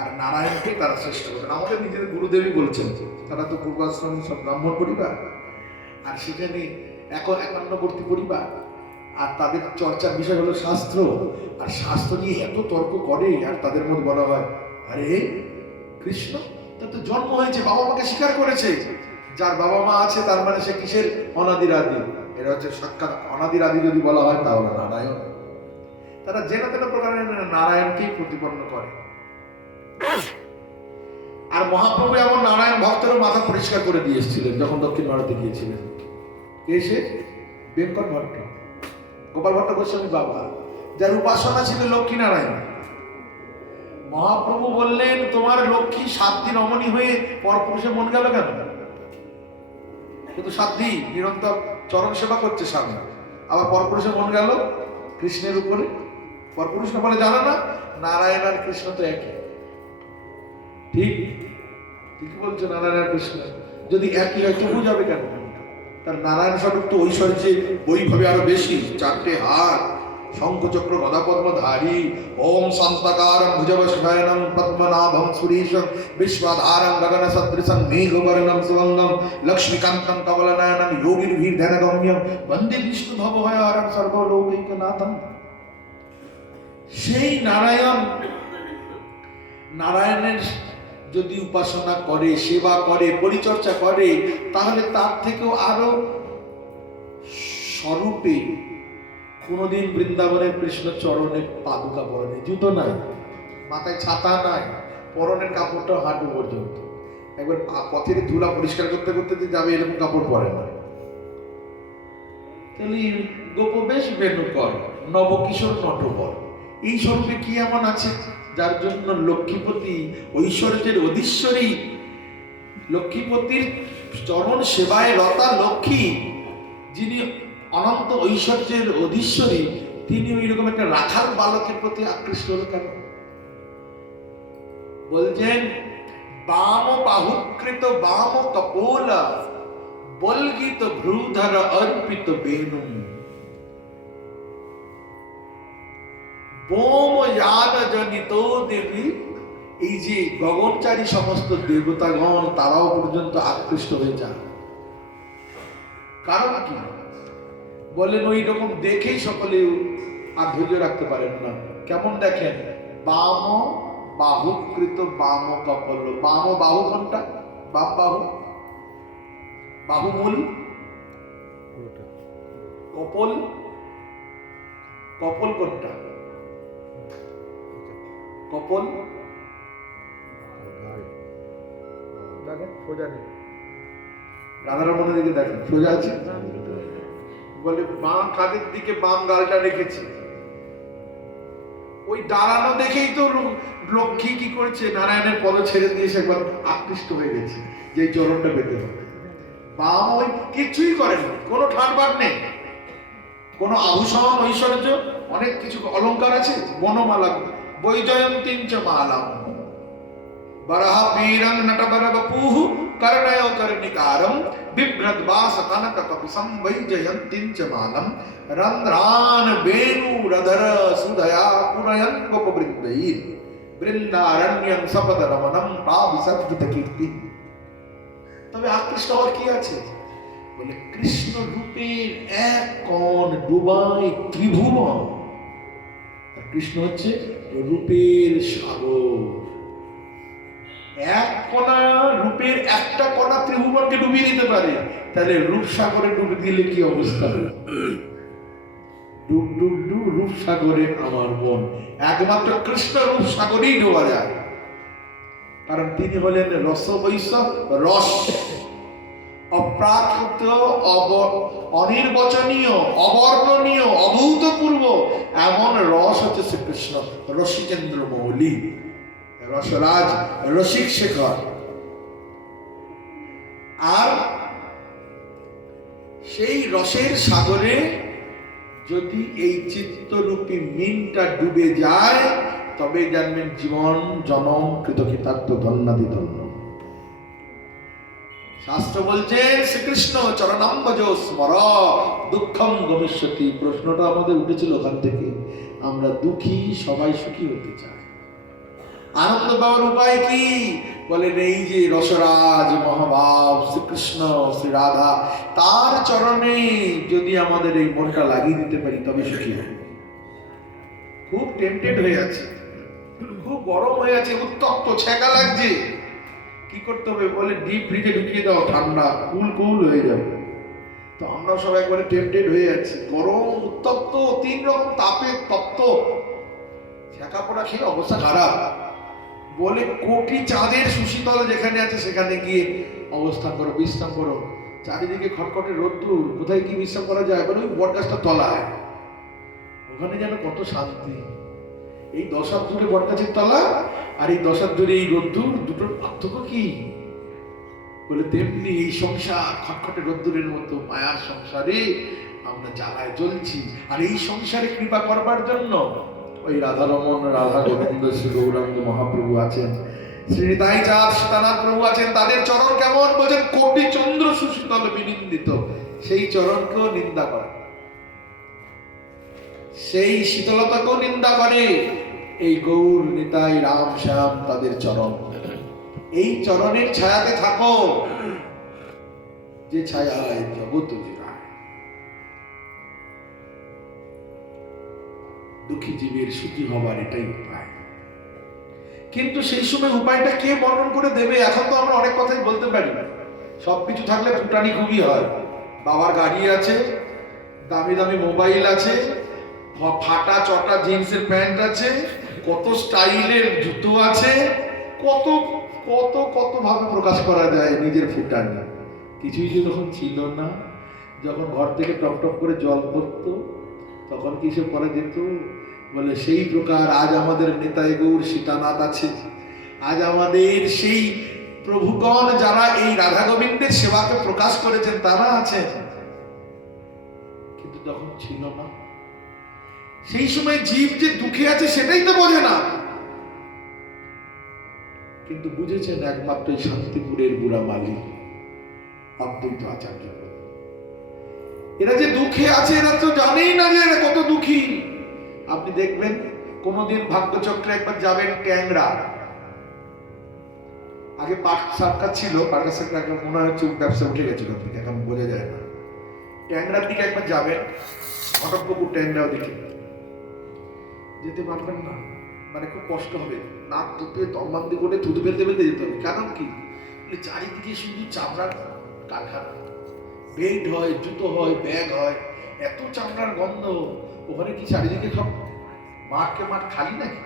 আর নারায়ণকে তারা শ্রেষ্ঠ করেন। আমাদের নিজেদের গুরুদেবই বলছেন, তারা তো পূর্বাশ্রম সব ব্রাহ্মণ পরিবার, আর সেখানে একান্নবর্তী পরিবার, আর তাদের চর্চার বিষয় হলো শাস্ত্র, আর শাস্ত্র নিয়ে এত তর্ক করে, আর তাদের মধ্যে বলা হয়, আরে কৃষ্ণ তার তো জন্ম হয়েছে, বাবা মাকে স্বীকার করেছে, যার বাবা মা আছে তার মানে সে কিসের অনাদির আদি? এটা হচ্ছে সাক্ষাৎ অনাদির আদি যদি বলা হয় তাহলে নারায়ণ। তারা জেনা তেনা প্রকারের নারায়ণকেই প্রতিপন্ন করে। আর মহাপ্রভু এমন নারায়ণ ভক্তেরও মাথা পরিষ্কার করে দিয়ে এসেছিলেন যখন দক্ষিণ ভারতে গিয়েছিলেন। এসে বেঙ্কট ভট্ট, গোপাল ভট্ট গোস্বামী বাবা, যার উপাসনা ছিল লক্ষ্মী নারায়ণ, মহাপ্রভু বললেন, তোমার লক্ষ্মী 7 দিন অমনি হয়ে পরপুরুষে মন গেল কেন? কিন্তু 7 দিন নিরন্তর চরণ সেবা করছে সামনে, আবার পরপুরুষে মন গেল কৃষ্ণের উপরে। পরপুরুষ বলে জানো না, নারায়ণ আর কৃষ্ণ তো একই। ঠিক ঠিক বলছো, নারায়ণ আর কৃষ্ণ যদি একই হয় তবু যাবে কেন? তার নারায়ণ স্বরূপ তো ঐশ্বর্যে বৈভবে আরো বেশি। 4টে হাত, শঙ্খচক্র গদা পদ্মধারী, ওম শান্তাকারং ভুজবশয়নং পদ্মনাভং সুরেশং বিশ্বধারং গগন সদৃশং মেঘবর্ণং সুগন্ধং লক্ষ্মীকান্তং কমলনয়নং যোগীর্ভির্ধ্যানগম্যং বন্দে বিষ্ণু ভবভয়হরং সর্বলোকৈকনাথং। সেই নারায়ণের যদি উপাসনা করে, সেবা করে, পরিচর্যা করে, তাহলে তার থেকেও আরো স্বরূপে কোনদিন বৃন্দাবনের কৃষ্ণ চরণের পাদুকা পরনে, জুতো নাই, মাথায় ছাতা নাই, পরনের কাপড়টা হাঁটু পর্যন্ত। একবার পথের ধুলা পরিষ্কার করতে করতে যাবে, এরকম কাপড় পরে না। তাহলে গোপবেশ বেণুকর নবকিশোর নটবর এই স্বরূপে কি এমন আছে যার জন্য লক্ষ্মীপতি ঐশ্বর্যের অধীশ্বরী, লক্ষ্মীপতির চরণ সেবায় রতা লক্ষ্মী, যিনি অনন্ত ঐশ্বর্যের অধীশ্বরী, তিনি ওই রকম একটা রাখাল বালকের প্রতি আকৃষ্ট হল কেন? বলছেন বাম বাহুকৃত বাম কপোল বলগিত ভ্রূধর অর্পিত বেণু বোম যান জনিত দেবী। এই যে গগনচারী সমস্ত দেবতাগণ তারাও পর্যন্ত আকৃষ্ট হয়ে যান। কারণ কি? বলেন ওই রকম দেখেই সকলে আর ধৈর্য রাখতে পারেন না। কেমন দেখেন? বাম বাহুকৃত বাম কপল। বাম বাহু কোনটা? বাম বাহু, বাহু মূল। কপল, কপল কোনটা? কপল রাধারমণের দিকে দেখেন, সোজা আছে। বলে বাম কাঁধের দিকে বাম গালটা রেখেছে। ওই দাঁড়ানো দেখেই তো লক্ষ্মী কি করছে, নারায়ণের পদ ছেড়ে দিয়ে সে একবার আকৃষ্ট হয়ে গেছে যে এই চরণটা পেতে হবে। বাম ওই কিছুই করেন, কোনো ঠাঁড়বাট নেই, কোনো আভূষণ ঐশ্বর্য, অনেক কিছু অলংকার আছে, বনমালা বৈজয়ন্তীঞ্চ মালাম বরাহ বীরং নটবর বপুঃ কর্ণয় কর্ণিকারম বিভ্রদ্বাস কনক কপিসম বৈজয়ন্তীঞ্চ মালাম রন্ধ্রান বেণুরধর সুধয়া পুনয়ন গোপবৃন্दैः বৃন্দারণ্যং সপদ রমণম পাবিসদ্গীত কীর্তি। তবে আকৃষ্ট হওয়ার কি আছে? বলে কৃষ্ণ রূপের এক কণ ডুবায় ত্রিভুবন। কৃষ্ণ হচ্ছে রূপের সাগর। এক কণা রূপের একটা কণা ত্রিভুবনকে ডুবিয়ে দিতে পারে, তাহলে রূপ সাগরে ডুবে দিলে কি অবস্থা? ডুব ডুব ডুব রূপ সাগরে আমার মন। একমাত্র কৃষ্ণ রূপ সাগরেই ডোবা যায়, কারণ তিনি হলেন রসবৈশ্য, রস অপ্রাকৃত, অনির্বচনীয়, অবর্ণনীয়, অভূতপূর্ব এমন রস হচ্ছে শ্রীকৃষ্ণ। রসিকেন্দ্র মৌলি, রসরাজ, রসিক শেখর। আর সেই রসের সাগরে যদি এই চিত্তরূপী মিনটা ডুবে যায়, তবে জানবেন জীবন জনম কৃতকৃতার্থ ধন্যাদি ধন্য। শাস্ত্র বলছে শ্রীকৃষ্ণ চরণাম্বজ স্মর দুঃখম গমিষ্যতি। প্রশ্নটা আমাদের উঠেছিল ওখান থেকে, আমরা দুঃখী, সবাই সুখী হতে চাই। আনন্দ পাওয়ার উপায় কি? বলেন এই যে রসরাজ মহাভাব শ্রীকৃষ্ণ শ্রী রাধা, তার চরণে যদি আমাদের এই মনটা লাগিয়ে দিতে পারি তবে সুখী হবে। খুব টেম্পটেড হয়ে আছে, খুব গরম হয়ে আছে, উত্তপ্ত ছেঁকা লাগছে, কি করতে হবে? বলে ডিপ ফ্রিজে ঢুকিয়ে দাও, ঠান্ডা কুল কুল হয়ে যাবে। তো আমরা সব একবারে টেম্পটেড হয়ে যাচ্ছি, গরম উত্তপ্ত, তিন রকম তাপে তপ্ত, ছেঁকা পোড়া খেয়ে অবস্থা খারাপ। বলে কোটি চাঁদের সুশীতল যেখানে আছে সেখানে গিয়ে অবস্থান করো, বিশ্রাম করো। চারিদিকে খটখটে রোদ্দুর, কোথায় কি বিশ্রাম করা যায়? বলে ওই বট গাছটা তলায়, ওখানে যেন কত শান্তি। এই 10 হাত দূরে বট গাছের তলা আর এই 10 হাত দূরে এই রোদ্দুর, দুটোর পার্থক্য কি? বলে তেমনি এই সংসার খটখটে রোদ্দুরের মতো মায়ার সংসারে আমরা জ্বালায় জ্বলছি। আর এই সংসারে কৃপা করবার জন্য ওই রাধারমণ, রাধা গোবিন্দ, শ্রী গৌরাঙ্গ মহাপ্রভু আছেন, শ্রী হৃদয় চাঁদ সীতানাথ প্রভু আছেন। তাদের চরণ কেমন? বলছেন কোটি চন্দ্র সুশীতল বিনিন্দিত। সেই চরণকেও নিন্দা করে, সেই শীতলতাকেও নিন্দা করে এই গৌর নিতাই রাম শ্যাম তাদের চরণ। এই চরণের ছায়াতে থাকো, যে ছায়ায় জগৎ জুড়ায়। দুঃখী জীবের সুখী হবার এটাই উপায়। কিন্তু সেই সময় উপায়টা কে বর্ণন করে দেবে? এখন তো আমরা অনেক কথাই বলতে পারি, সবকিছু থাকলে ফুটানি খুবই হয়। বাবার গাড়ি আছে, দামি দামি মোবাইল আছে, ফাটা চটা জিন্সের প্যান্ট আছে, কত স্টাইলের জুতো আছে, কত কত কত ভাবে প্রকাশ করা যায় নিজের ফুটানি। কিছুই যে তখন ছিল না। যখন ঘর থেকে টপ টপ করে জল পড়তো তখন কি সে পরে যেত? বলে সেই প্রকার আজ আমাদের নেতাই গৌর সীতানাথ আছে, আজ আমাদের সেই প্রভুগণ যারা এই রাধা গোবিন্দের সেবাকে প্রকাশ করেছেন তারা আছেন। কিন্তু তখন ছিল না। সেই সময় জীব যে দুঃখে আছে সেটাই তো বোঝে না, কিন্তু বুঝেছেন একমাত্র এই শান্তিপুরের বুড়া মালিক অদ্বৈত আচার্য। এরা যে দুঃখে আছে এরা তো জানেই না যে এরা কত দুঃখী। আপনি দেখবেন কোনদিন ভাগ্যচক্রে একবার যাবেন ট্যাংরা, আগে পাট সার্কাস ছিল, পাটকা সার্কাস মনে হচ্ছে ব্যবসা উঠে গেছিল, এখন বোঝা যায় না। ট্যাংরার দিকে একবার যাবেন, ঘটকপুকুর ট্যাংরাও দিকে যেতে পারবেন না, মানে খুব কষ্ট হবে, নাক তুপে দমবন্দি করে থুতু ফেলতে ফেলতে যেতে হবে। কারণ কি, চারিদিকে শুধু চামড়ার কারখানা, বেল্ট হয়, জুতো হয়, ব্যাগ হয়, এত চামড়ার গন্ধ। ওখানে কি চারিদিকে সব মাঠকে মাঠ খালি নাকি?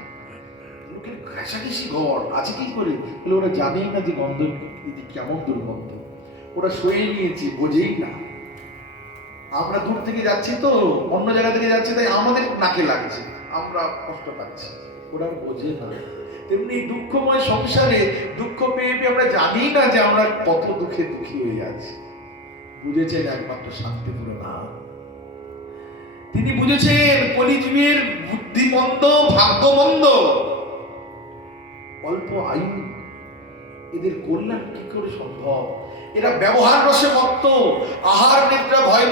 লোকের ঘেঁষাঘেঁষি ঘর আছে কি করে? ওরা জানেই না যে গন্ধ কেমন দুর্গন্ধ, ওরা সয়ে নিয়েছে, বোঝেই না। আমরা দূর থেকে যাচ্ছি তো, অন্য জায়গা থেকে যাচ্ছি, তাই আমাদের নাকে লাগছে, আমরা কষ্ট পাচ্ছি, ওরা বোঝে না। তেমনি দুঃখময় সংসারে দুঃখ পেয়ে পেয়ে আমরা জানি না যে আমরা কত দুঃখে দুঃখী হয়ে আছি। বুঝেছেন একমাত্র শান্তিপুরে না, তিনি বুঝেছেন কলিযুগের বুদ্ধিমন্দ ভাগ্যমন্দ অল্প আয়ু, এদের কল্যাণ কি করে সম্ভব? এরা ব্যবহার রসে মত্ত, আহার নিদ্রা ভয়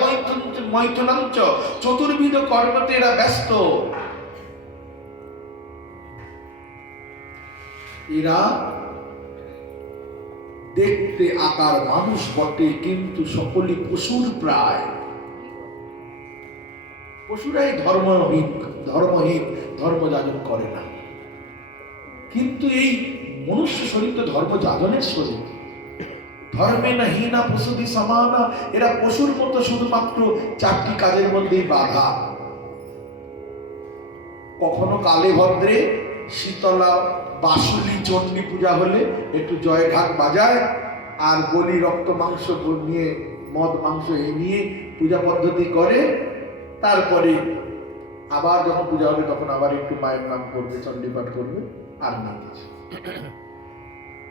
মৈথুনাঞ্চ চতুর্বিধ কর্মতে এরা ব্যস্ত। এরা দেখতে আকার মানুষ বটে, কিন্তু সকলই পশুর প্রায়। পশুরাই ধর্মহীন ধর্ম যাজন করে না, কিন্তু এই মনুষ্য শরীর তো ধর্ম যাজনের শরীর। ধর্মে না হীনা পশুদি সমানা, এরা পশুর মতো শুধুমাত্র চারটি কাজের মধ্যেই বাধা। কখনো কালে ভদ্রে শীতলা বাসুলি চণ্ডী পূজা হলে একটু জয় ঢাক বাজায়, আর বলি রক্ত মাংস নিয়ে, মদ মাংস এই নিয়ে পূজা পদ্ধতি করে। তারপরে আবার যখন পূজা হবে তখন আবার একটু মায়ের নাম করবে, চণ্ডীপাঠ করবে, আর না কিছু।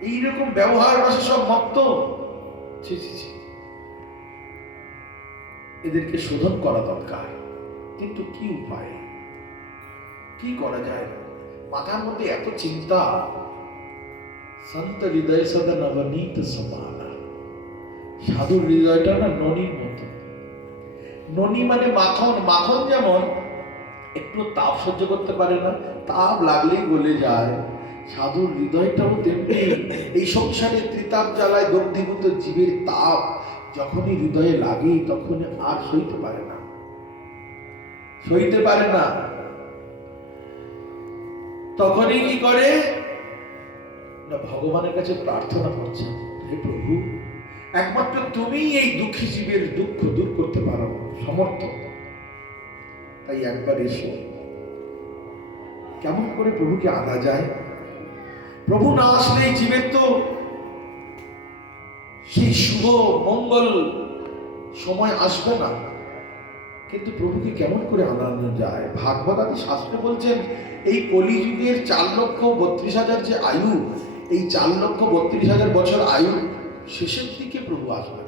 এইরকম ব্যবহার রসে সব মত্ত। এদেরকে শোধন করা দরকার, কিন্তু কি উপায়, কি করা যায়? মাথার মধ্যে এত চিন্তা। সন্ত হৃদয় সদা নবনীত সমানা, সাধুর হৃদয়টা না ননির মতো। ননি মানে মাখন, মাখন যেমন একটু তাপ সহ্য করতে পারে না, তাপ লাগলেই গলে যায়, সাধুর হৃদয়টাও তেমনি। এই সংসারে ত্রিতাপ জ্বালায় দগ্ধীভূত জীবের তাপ যখনই হৃদয়ে লাগে তখন আর সইতে পারে না, সইতে পারে না। তখনই কি করে না, ভগবানের কাছে প্রার্থনা করছে, হে প্রভু, একমাত্র তুমি এই দুঃখী জীবের দুঃখ দূর করতে পারো, সমর্থ, তাই একবার এসো। কেমন করে প্রভুকে আনা যায়? প্রভু না আসলে এই জীবের তো সেই শুভ মঙ্গল সময় আসবে না। কিন্তু প্রভুকে কেমন করে আনানো যায়? ভাগবত আদি শাস্ত্রে বলছেন এই কলিযুগের 4,32,000 যে আয়ু, এই 4,32,000 বছর আয়ু শেষের দিকে প্রভু আসবেন।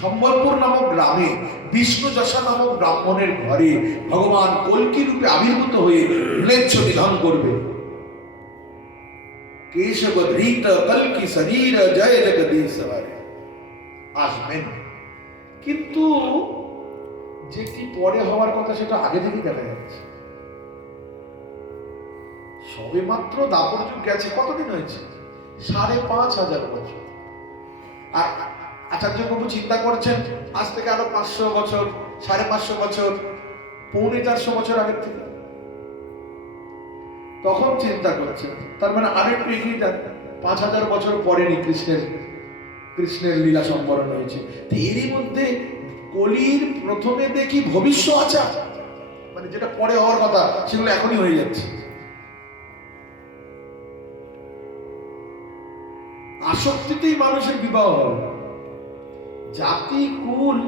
সম্বলপুর নামক গ্রামে বিষ্ণু যশা নামক ব্রাহ্মণের ঘরে ভগবান কল্কি রূপে আবির্ভূত হয়ে ম্লেচ্ছ নিধন করবে। কেশব ধৃত কল্কি শরীর জয় জগদীশ আসবেন। কিন্তু যেটি পরে হওয়ার কথা সেটা আগে থেকেই দেখা যাচ্ছে। সবে মাত্র দাপর যুগ গেছে, কতদিন হয়েছে? 5,500 বছর। আর আচার্য প্রভু চিন্তা করছেন আজ থেকে আরো 500 বছর, 550 বছর, 450 বছর আগের থেকে তখন চিন্তা করছেন। তার মানে আরেকটু এগিয়ে যান, 5,000 বছর পরে নি কৃষ্ণের লীলা সম্বরণ হয়েছে। তো এরই মধ্যে কলির প্রথমে দেখি ভবিষ্য আচার, মানে যেটা পরে হওয়ার কথা সেগুলো এখনই হয়ে যাচ্ছে। আসক্তিতেই মানুষের বিবাহ হল, জাতি কুল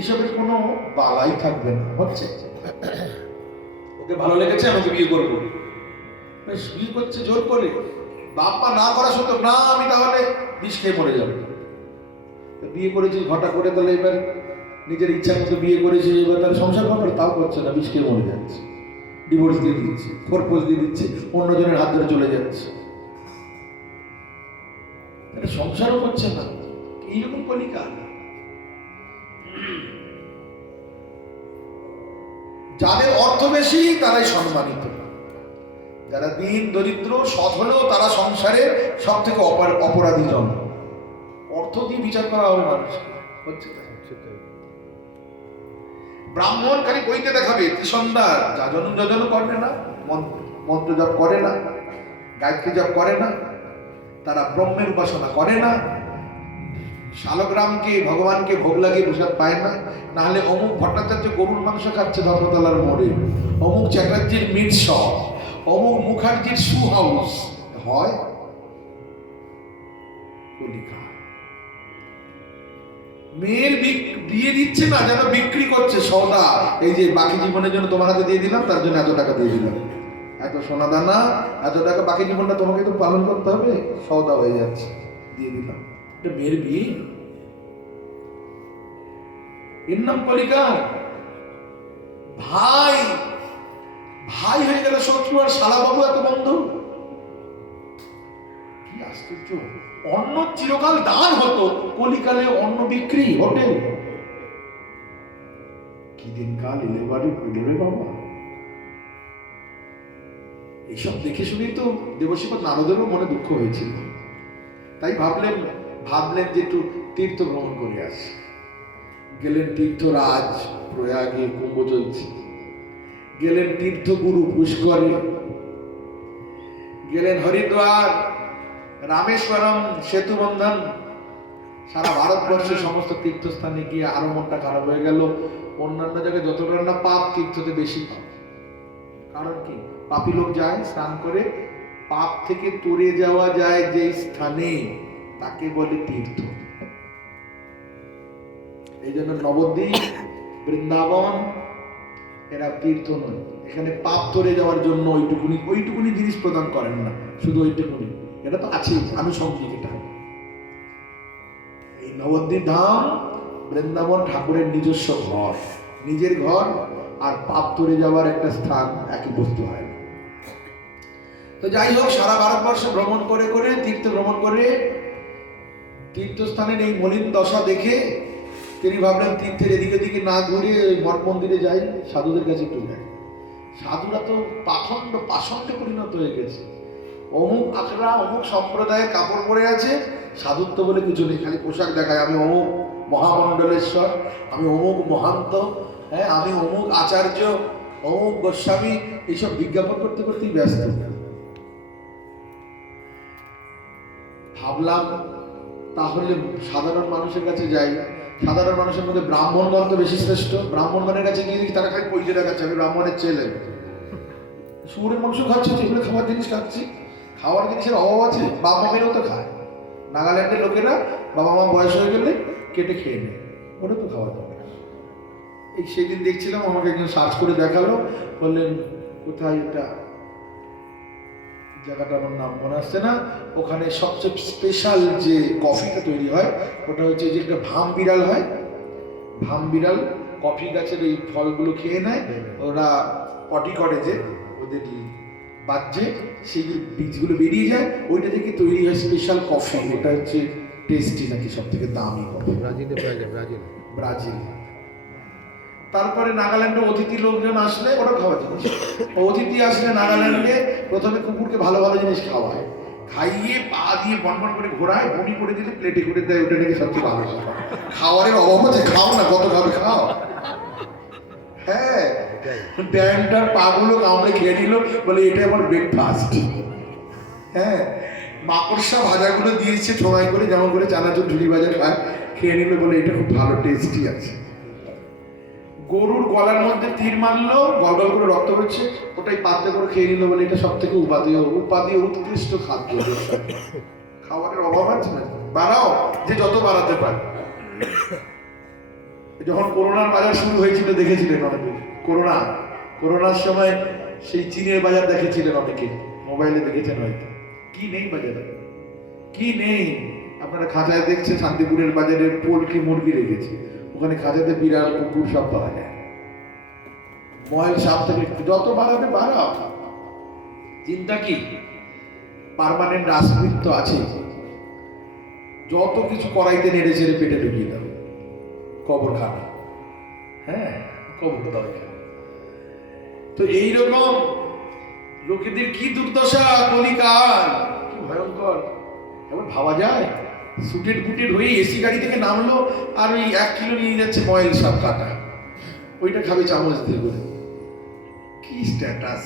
এসবের কোনো বালাই থাকবে না। হচ্ছে ওকে ভালো লেগেছে, আমাকে বিয়ে করবো, বেশ বিয়ে করছে জোর করে, বাপ মা না করা সত্ত্বেও, না আমি তাহলে বিষ খেয়ে মরে যাবো। বিয়ে করেছি ঘটা করে, তাহলে এবার নিজের ইচ্ছা মতো বিয়ে করেছে, এবার তাহলে সংসার করবে, তাও করছে না, বিষ খেয়ে মরে যাচ্ছে, ডিভোর্স দিয়ে দিচ্ছে, খোরপোশ দিয়ে দিচ্ছে, অন্যজনের হাত ধরে চলে যাচ্ছে, সংসারও করছে না। এইরকম কলিকা। যাদের অর্থ বেশি তারাই সম্মানিত, যারা দিন দরিদ্র সৎ হলেও তারা সংসারের সব থেকে অপরাধী জন। অর্থ দিয়ে বিচার করা হবে মানুষকে, হচ্ছে ব্রাহ্মণ খালি বইতে দেখাবে ত্রিসন্ধ্যার যাজন যজন করে না, মন্ত্র জপ করে না, গায়ত্রী জপ করে না, তারা ব্রহ্মের উপাসনা করে না, শালগ্রামকে ভগবানকে ভোগ লাগিয়ে প্রসাদ পায় না, নাহলে অমুক ভট্টাচার্য গরুর মাংস খাচ্ছে ধর্মতলার মোড়ে, অমুক চ্যাটার্জির মিট শপ, অমুক মুখার্জির শু হাউস হয়। কলিকা। মেয়ের বিয়ে দিচ্ছে না, যেন বিক্রি করছে সওদা। এই যে বাকি জীবনের জন্য তোমার হাতে দিয়ে দিলাম, তার জন্য এত টাকা দিয়ে দিলাম, এত সোনা দানা, এত টাকা, বাকি জীবনটা তোমাকে তো পালন করতে হবে, সওদা হয়ে যাচ্ছে, দিয়ে দিলাম। এটা মেয়ের বিয়ে, এর নাম কলিকা। ভাই ভাই হয়ে গেল শত্রু, আর শালাবাবু এত বন্ধু, কি আশ্চর্য। অন্ন চিরকাল দান হতো, কলিকালে অন্ন বিক্রি, হোটেল। কি দিনকাল এলে বাবা। এইসব দেখে শুনেই তো দেবশ্রীপদ নারদেরও মনে দুঃখ হয়েছিল, তাই ভাবলেন যে একটু তীর্থ ভ্রমণ করে আসি। গেলেন তীর্থরাজ প্রয়াগে, কুম্ভ চলছে, গেলেন তীর্থগুরু পুষ্করে, গেলেন হরিদ্বার, রামেশ্বরম, সেতু বন্ধন, সারা ভারতবর্ষের সমস্ত তীর্থস্থানে গিয়ে আরো মনটা খারাপ হয়ে গেল। অন্যান্য জায়গায় যতটা না পাপ, তীর্থতে বেশি পাপ। কারণ কি? পাপী লোক যায় স্নান করে, পাপ থেকে তরে যাওয়া যায় যে স্থানে, তাকে বলে তীর্থ। এই জন্য নবদ্বীপ, বৃন্দাবন এরা তীর্থ নয়, এখানে পাপ তরে যাওয়ার জন্য ওইটুকুনি জিনিস প্রদান করেন না, শুধু ওইটুকুনি। এটা তো আছে আনুষঙ্গিক। এটা এই নবদ্বীপ ধাম, বৃন্দাবন ঠাকুরের নিজস্ব ঘর, নিজের ঘর আর পাপ তরে যাওয়ার একটা স্থান একই বস্তু হয়। তো যাই হোক, সারা ভারতবর্ষ ভ্রমণ করে করে, তীর্থ ভ্রমণ করে, তীর্থস্থানের এই মলিন দশা দেখে তিনি ভাবলেন তীর্থের এদিকে দিকে না ঘুরে ওই মঠ মন্দিরে যাই, সাধুদের কাছে একটু যাই। সাধুরা তো পাষণ্ডে পরিণত হয়ে গেছে। অমুক আখড়া, অমুক সম্প্রদায়ের কাপড় পরে আছে, সাধুত্ব বলে কিছু নেই, খালি পোশাক দেখায়। আমি অমুক মহামণ্ডলেশ্বর, আমি অমুক মহান্ত, হ্যাঁ আমি অমুক আচার্য, অমুক গোস্বামী, এইসব বিজ্ঞাপন করতে করতেই ব্যস্ত। ভাবলাম তাহলে সাধারণ মানুষের কাছে যাই। সাধারণ মানুষের মধ্যে ব্রাহ্মণগণ তো বেশি শ্রেষ্ঠ। ব্রাহ্মণগণের কাছে গিয়ে তারা খালি পয়সা দেখাচ্ছে, আমি ব্রাহ্মণের ছেলে। শুয়োরের মাংস খাচ্ছি, যেগুলো খাবার জিনিস খাচ্ছি, খাওয়ার জিনিসের অভাব আছে, বাবা মেয়েও তো খায়। নাগাল্যান্ডের লোকেরা বাবা মা বয়স হয়ে গেলে কেটে খেয়ে নেয়, ওটা তো খাওয়া যাবে। এই সেদিন দেখছিলাম, আমাকে একজন সার্চ করে দেখালো, বললেন কোথায় এটা জায়গাটা, আমার নাম মনে আসছে না, ওখানে সবচেয়ে স্পেশাল যে কফিটা তৈরি হয় ওটা হচ্ছে যে একটা ভাম বিড়াল হয়, ভাম বিড়াল কফি গাছের এই ফলগুলো খেয়ে নেয়, ওরা পটি করে যে ওদের বাজ্যে সেই বীজগুলো বেরিয়ে যায়, ওইটা থেকে তৈরি হয় স্পেশাল কফি। এটা হচ্ছে টেস্টি নাকি সব থেকে দামি কফি, ব্রাজিল। তারপরে নাগাল্যান্ডে অতিথি লোকজন আসলে, ওরা খাওয়া জিনিস, অতিথি আসলে নাগাল্যান্ডে প্রথমে কুকুরকে ভালো ভালো জিনিস খাওয়ায়, খাইয়ে পা দিয়ে বনবন করে ঘোরায়, বমি করে দিলে প্লেটে করে দেয়, ওটা নাকি সবচেয়ে ভালো। খাওয়ারের অভাব আছে, খাও না, কত খাবে খাও। হ্যাঁ, ড্যামটার পাগুলো কামড়ে খেয়ে নিল, বলে এটা আমার ব্রেকফাস্ট। হ্যাঁ, মাকড়সা ভাজাগুলো দিয়েছে ঠোঙাই করে, যেমন করে চানাচুর ঝুড়ি ভাজা খায়, খেয়ে নিল, বলে এটা খুব ভালো টেস্টি আছে। গরুর গলার মধ্যে তীর মারলো, গল গল করে রক্ত হচ্ছে, ওটাই পাত্রে করে খেয়ে নিল, বলে এটা সব থেকে উপাদেয় উৎকৃষ্ট খাদ্য। খাবারের অভাব আছে না, বাড়াও যে যত বাড়াতে পারে। যখন করোনার বাজার শুরু হয়েছিল দেখেছিলেন অনেকে, করোনার সময় সেই চীনের বাজার দেখেছিলেন অনেকে, মোবাইলে দেখেছেন হয়তো। কি নেই বাজারে, কি নেই। আপনারা খাঁচায় দেখছেন শান্তিপুরের বাজারে পোলট্রি মুরগি রেখেছে, ওখানে খাঁচাতে বিড়াল কুকুর সব পাওয়া যায়। ময়েল সাপ থেকে যত বাড়াবে বাড়াও, চিন্তা কি? পার্মানেন্ট ডাস্টবিন তো আছে, যত কিছু কড়াইতে নেড়ে চেড়ে পেটে ঢুকিয়ে দাও, কবর খানা, হ্যাঁ কবর দাও। তো এইরকম লোকেদের কি দুর্দশা, কলিকাল কি ভয়ঙ্কর। এবার ভাবা যায়, সুটেড বুটেড হয়ে এসি গাড়ি থেকে নামলো আর ওই 1 কিলো নিয়ে যাচ্ছে ময়েল সাপ কাটা, ওইটা খাবে চামচ দিয়ে করে। কি স্ট্যাটাস!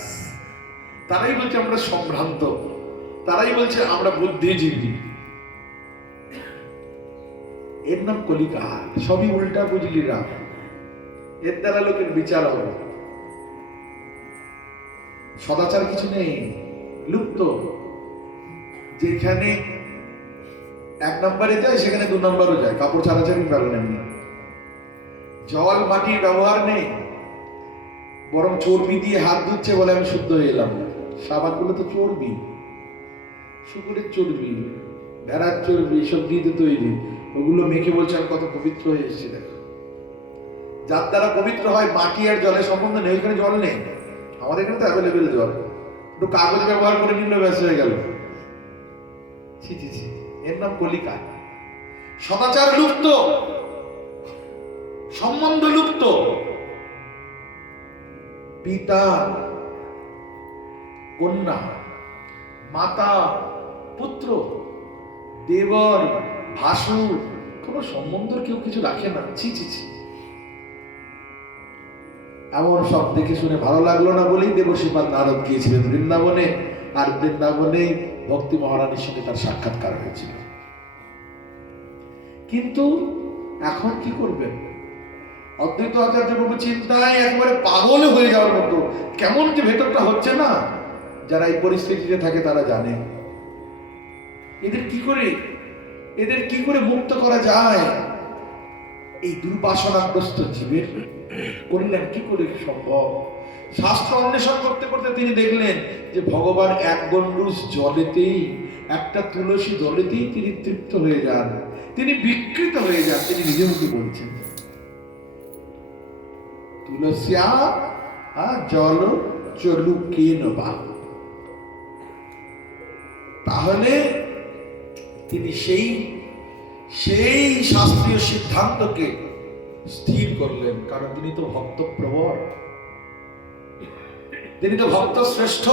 তারাই বলছে আমরা সম্ভ্রান্ত, তারাই বলছে আমরা বুদ্ধিজীবী। এর নাম কলিকাল। সবই উল্টা বুঝলি রাম, এর দ্বারা লোকের বিচার হবে। সদাচার কিছু নেই, লুপ্ত। যেখানে 1 নম্বরে যায় সেখানে 2 নম্বরও যায়। কাপড় ছাড়াছাড়ি পারে না, জল মাটির ব্যবহার নেই, বরং চর্বি দিয়ে হাত ধুচ্ছে বলে আমি শুদ্ধ হয়ে এলাম। সাবান গুলো তো চর্বি, শুকুরের চর্বি, ভেড়ার চর্বি, এসব দিয়ে তৈরি। ওগুলো মেখে বলছে আমি কত পবিত্র হয়ে এসেছি। দেখো, যার দ্বারা পবিত্র হয় মাটি আর জলের সম্বন্ধ নেই, ওইখানে জল নেই। আমাদের এখানে তো অ্যাভেলেবেল জল, একটু কাগজ ব্যবহার করে নিলে ব্যাস হয়ে গেল। ছি ছি ছি, এর নাম কলিকাল। সদাচার লুপ্ত, সম্বন্ধ লুপ্ত। পিতা কন্যা, মাতা পুত্র, দেবর ভাসুর, কোন সম্বন্ধ কেউ কিছু রাখে না। ছি ছি ছি, এমন সব দেখে শুনে ভালো লাগলো না বলেই দেবশ্রীপাদ নারদ গিয়েছিলেন বৃন্দাবনে, আর বৃন্দাবনে ভক্তি মহারানীর সঙ্গে তার সাক্ষাৎকার হয়েছিল। কিন্তু এখন কি করবেন? অদ্বৈত আচার্য প্রভু চিন্তায় একবারে পাগল হয়ে যাওয়ার মতো। কেমন যে ভেতরটা হচ্ছে না, যারা এই পরিস্থিতিতে থাকে তারা জানে। এদের কি করে মুক্ত করা যায়? এই দুর্বাসনাগ্রস্ত জীবের কল্যাণ কি করে সম্ভব? শাস্ত্র অন্বেষণ করতে করতে তিনি দেখলেন যে ভগবান 1 গণ্ডূষ জলেতেই, একটা তুলসী দলেতেই তিনি তৃপ্ত হয়ে যান, তিনি বিকৃত হয়ে যান। তিনি নিজে মুখে বলছেন, তুলসিয়া জল চলুকেন বা। তাহলে তিনি সেই শাস্ত্রীয় সিদ্ধান্তকে স্থির করলেন, কারণ তিনি তো ভক্তপ্রবর, তিনি তো ভক্ত শ্রেষ্ঠ।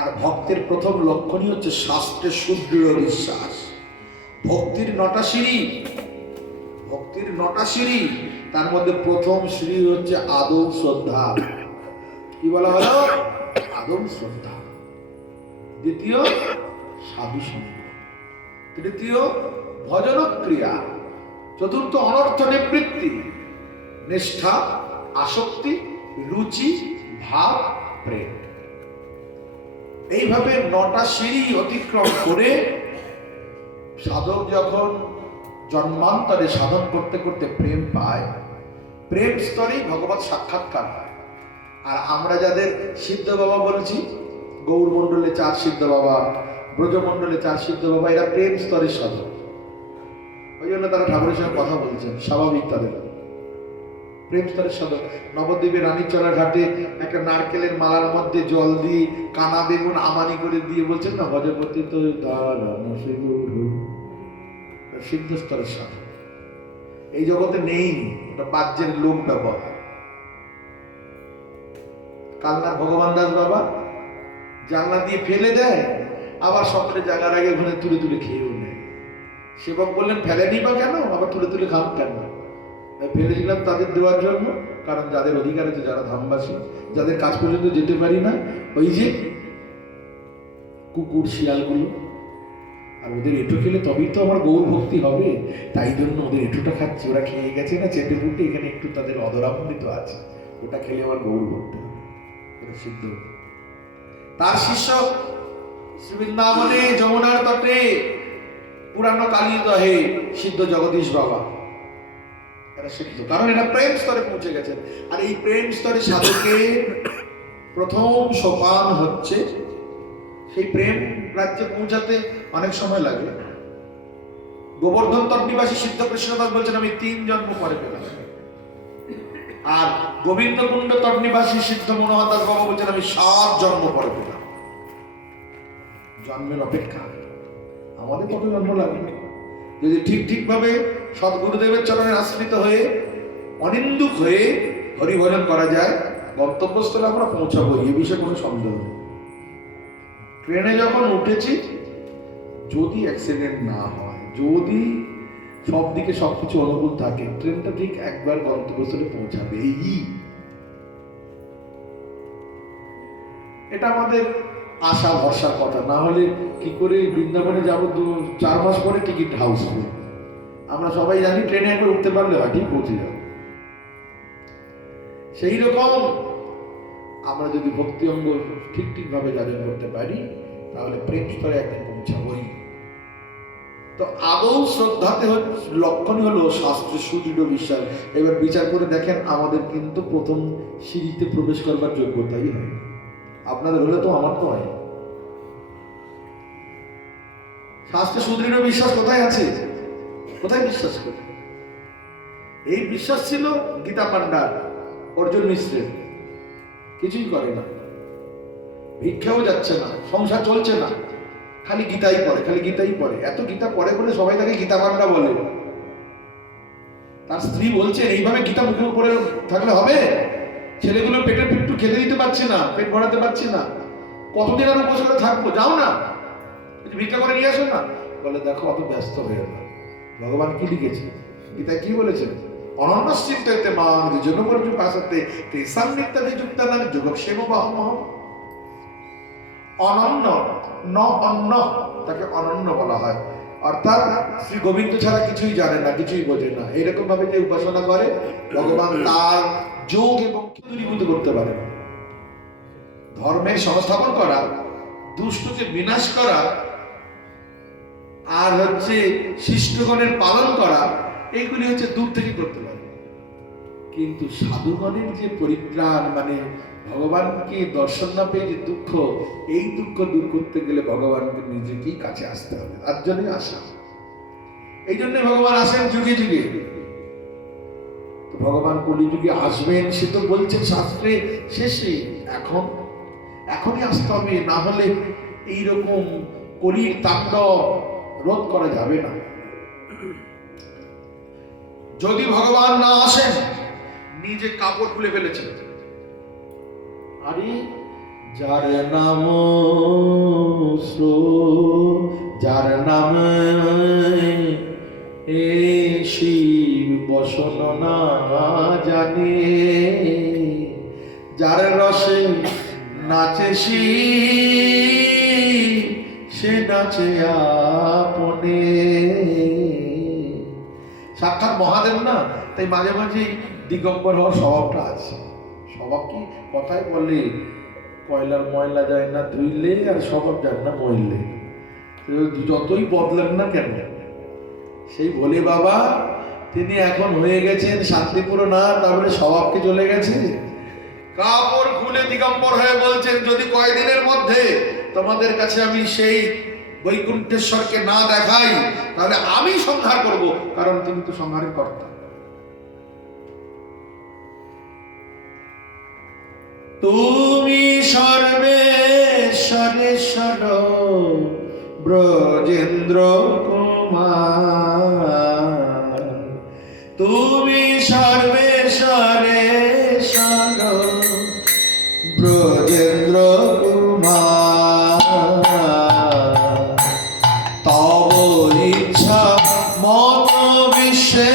আর ভক্তের প্রথম লক্ষণই হচ্ছে শাস্ত্রে সুদৃঢ় বিশ্বাস। ভক্তির 9টা সিঁড়ি, তার মধ্যে প্রথম সিঁড়ি হচ্ছে আদৌ শ্রদ্ধা। কি বলা হলো? আদৌ শ্রদ্ধা। দ্বিতীয় সাধু সঙ্গ, তৃতীয় ভজন ক্রিয়া, চতুর্থ অনর্থ নিবৃত্তি, নিষ্ঠা, আসক্তি, রুচি, ভাব, প্রেম। এইভাবে 9টা সিঁড়ি অতিক্রম করে সাধক যখন জন্মান্তরে সাধন করতে করতে প্রেম পায়, প্রেম স্তরেই ভগবত সাক্ষাৎকার হয়। আর আমরা যাদের সিদ্ধ বাবা বলছি, গৌর মণ্ডলে 4 সিদ্ধ বাবা, ব্রজমণ্ডলে 4 সিদ্ধ বাবা, এরা প্রেম স্তরের সাধক। ওই জন্য তারা ঠাকুরের সঙ্গে কথা বলছেন, স্বাভাবিক তাদের প্রেম স্তরের সাধক। নবদ্বীপের রানীচলা ঘাটে একটা নারকেলের মালার মধ্যে জল দিয়ে কানা বেগুন আমানি করে দিয়ে বলছেন না, ভজপতি তো সিদ্ধ স্তরের সাধক। এই জগতে নেই, ওটা বাহ্যের লোক ব্যবহার। কালনার ভগবান দাস বাবা জানলা দিয়ে ফেলে দেয়, আবার সকলে জায়গার আগে ওখানে তুলে তুলে খেয়েও নেয়। সেবক বললেন ফেলেনি বা কেন, আবার তুলে তুলে খান কেন? ফেলে দিলাম তাদের দেওয়ার জন্য, কারণ যাদের অধিকার আছে, যারা ধামবাসী, যাদের কাজ পর্যন্ত যেতে পারি না, ওই যে কুকুর শিয়ালগুলো, আর ওদের এঁটো খেলে তবেই তো আমার গৌর ভক্তি হবে। তাই জন্য ওদের এঁটোটা খাচ্ছি, ওরা খেয়ে গেছে না চেটে ফুটে, এখানে একটু তাদের অদরামৃত আছে, ওটা খেলে আমার গৌর ভক্তি হবে। সিদ্ধ তার শিষ্য বৃন্দাবনে যমুনার তটে পুরানো কালী দহে সিদ্ধ জগদীশ বাবা, এরা সিদ্ধ, কারণ এরা প্রেম স্তরে পৌঁছে গেছেন। আর এই প্রেম স্তরে সাধকের প্রথম সোপান হচ্ছে, সেই প্রেম রাজ্যে পৌঁছাতে অনেক সময় লাগে। গোবর্ধন তট নিবাসী সিদ্ধ কৃষ্ণদাস বলছেন আমি 3 জন্ম পরে পেলাম। আর গোবিন্দকুণ্ড তট নিবাসী সিদ্ধ মনোহর দাস বাবা বলছেন আমি 7 জন্ম পরে পেলাম। জন্মের অপেক্ষা, আমাদের কত জন্ম লাগে যদি ঠিক ভাবে সদ্গুরুদেবের চরণে আশ্রিত হয়ে অনিন্দুক হয়ে হরিভজন করা যায়, গন্তব্যস্থলে আমরা পৌঁছাবো, এ বিষয়ে কোনো সন্দেহ নেই। ট্রেনে যখন উঠেছি, যদি অ্যাক্সিডেন্ট না হয়, যদি সব দিকে সবকিছু অনুকূল থাকে, ট্রেনটা ঠিক একবার গন্তব্যস্থলে পৌঁছাবে। এটা আমাদের আশা ভরসার কথা। না হলে কি করে বৃন্দাবনে যাবো 4 মাস পরে টিকিট হাউস হবে। আমরা সবাই জানি ট্রেনে একবার উঠতে পারলে হয় ঠিক পৌঁছে যাবো। সেই রকম আমরা যদি ভক্তি অঙ্গ ঠিক ভাবে যাজন করতে পারি, তাহলে প্রেম স্তরে একদিন পৌঁছাবই। তো আদৌ শ্রদ্ধাতে লক্ষণই হলো শাস্ত্রে সুদৃঢ় বিশ্বাস। এবার বিচার করে দেখেন, আমাদের কিন্তু প্রথম সিঁড়িতে প্রবেশ করবার যোগ্যতাই হয়। আপনাদের হলে তো, আমার তো হয়। শাস্ত্রে সুদৃঢ় বিশ্বাস কোথায় আছে? কোথায় বিশ্বাস করে? এই বিশ্বাস ছিল গীতা পান্ডার, অর্জুন মিশ্রের। কিছুই করে না, ভিক্ষাও যাচ্ছে না, সংসার চলছে না, খালি গীতাই পড়ে। এত গীতা পড়ে বলে সবাই তাকে গীতা পান্ডা বলে। তার স্ত্রী বলছে এইভাবে গীতা মুখে পড়ে থাকলে হবে? ছেলেগুলো পেটের পেট্টু খেতে দিতে পারছি না, পেট ভরাতে পারছি না, কতদিন আর উপোস করে থাকবো? যাও না, ভিক্ষা করে নিয়ে আসো না। বলে দেখো, অত ব্যস্ত হয়ে না, ভগবান কি লিখেছে গীতায়, কি বলেছেন? অনন্যশ্চিন্তে মান জন্য পর্যন্ত পাশাতে তে সান্নিধ্যে যুক্তানান যোগক্ষেম বাহমহ। অনন্য ন অন্য, তাকে অনন্য বলা হয়। অর্থাৎ শ্রী গোবিন্দ ছাড়া কিছুই জানে না, কিছুই বোঝে না। এরকম ভাবে যে উপাসনা করে, ভগবান তার যোগ এবং দূরীভূত করতে পারে। ধর্মের সংস্থাপন করা, দুষ্টকে বিনাশ করা, আর শিষ্টগণের পালন করা, এইগুলি দূর থেকে করতে পারে। কিন্তু সাধুগণের যে পরিত্রাণ, মানে ভগবানকে দর্শন না পেয়ে যে দুঃখ, এই দুঃখ দূর করতে গেলে ভগবানকে নিজেকেই কাছে আসতে হবে। তার জন্যই আসা। এই জন্য ভগবান আসেন যুগে যুগে। ভগবান কলিযুগে আসবেন, সে তো বলছেন শাস্ত্রে শেষে। এখনই আসতে হবে, না হলে এইরকম কলির তাণ্ডব রোধ করা যাবে না। যদি ভগবান না আসেন, নিজে কাপড় খুলে ফেলেছেন। আরে যার নাম যার নাম এ শিব বসন না জানে, যার রসে নাচে শিব, সে নাচে আপনে। সাক্ষাৎ মহাদেব না, তাই মাঝে মাঝে দিগম্বর হওয়ার স্বভাবটা আছে। স্বভাব কি? কথায় বলে কয়লার ময়লা যায় না ধুইলে, আর স্বভাব যায় না মইলে। যতই বদলেন না কেন, সেই ভোলে বাবা তিনি এখন হয়ে গেছেন শান্তিপুর না, তারপরে স্বভাবকে চলে গেছে। কাপড় খুলে দিগম্বর হয়ে বলছেন, যদি কয়দিনের মধ্যে তোমাদের কাছে আমি সেই বৈকুণ্ঠেশ্বরকে না দেখাই, তাহলে আমি সংহার করব, কারণ তিনি তো সংহারের কর্তা। তুমি সর্বেশ্বরেশ্বর ব্রজেন্দ্র কুমার, তুমি সর্বেশ্বরেশ্বর ব্রজেন্দ্র কুমার, তব ইচ্ছা মত বিশ্বে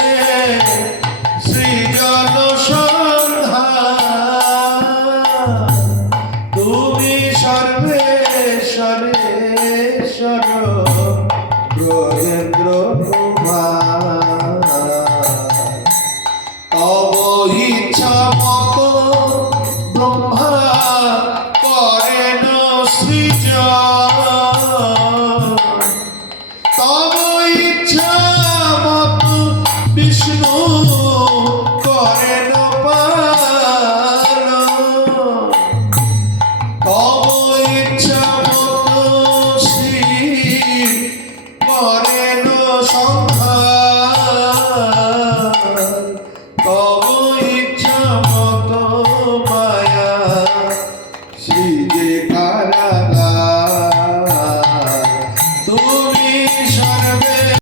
সৃজন সন্ধান, তুমি সর্বেশ্বরেশ্বর ব্রজেন্দ্র কুমার, তব ইচ্ছা মত ব্রহ্মা করেন সৃজন, তব ইচ্ছা মত বিষ্ণু করেন সংহার তব ইচ্ছা মত মায়া সৃজে কারাগার